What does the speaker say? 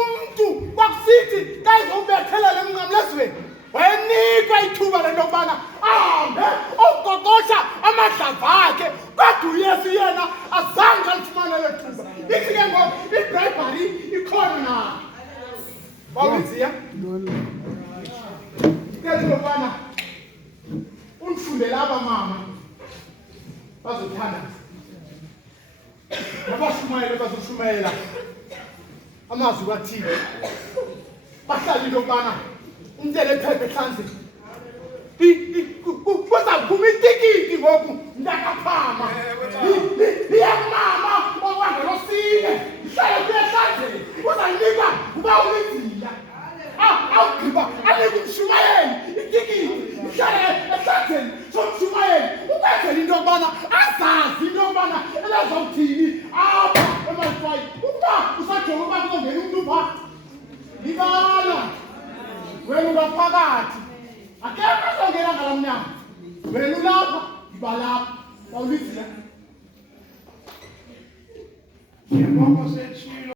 umuntu kwakusithi kayizobethela lemnqamlezweni wayenikwa ithuba lento yokubana ahambe okokosha amadlava akhe kodwa uyesu yena azange alifumane le thuba. Ithi ke ngoku iBrayibhari ikhona nayo bawuziya kezi lokubana unifundela abamama bazothandaza nabashumayeli bazoshumayela amazwi kaThixo bahlala into yokubana umntele ephephe ehlanzeni kuzaphuma itikiti ngoku ndakaphama iyamama okwangelosine ihlale kuyehlanzeni uzayinika uba ulizila awugqiba anike umshumayeli itikiti ihlale ehlanzeni somshumayeli ukwenzela into yokubana azazi into yokubana elazawuthini apha emalifwayi ukuba usajonga uba kuzongena umntu phaa libala wena ungaphakathi akekho azongena ngala mnyango wena ulapha ibalapha bawulizile ngiyabonga